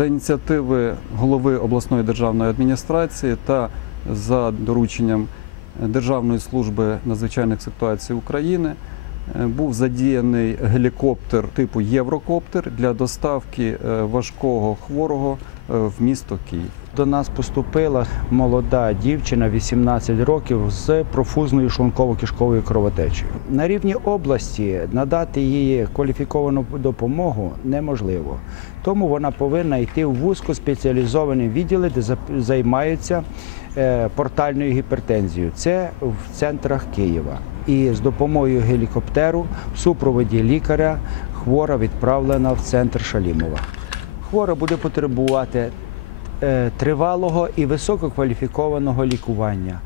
За ініціативи голови обласної державної адміністрації та за дорученням Державної служби надзвичайних ситуацій України е, був задіяний гелікоптер типу Єврокоптер для доставки е, важкого хворого в місто Київ. До нас поступила молода дівчина 18 років з профузною шлунково-кишковою кровотечею. На рівні області надати їй кваліфіковану допомогу неможливо. Тому вона повинна йти в вузькоспеціалізовані відділи, де займаються е, портальною гіпертензією. Це в центрах Києва. І з допомогою гелікоптеру в супроводі лікаря хвора відправлена в центр Шалімова. Хвора буде потребувати е, тривалого і висококваліфікованого лікування.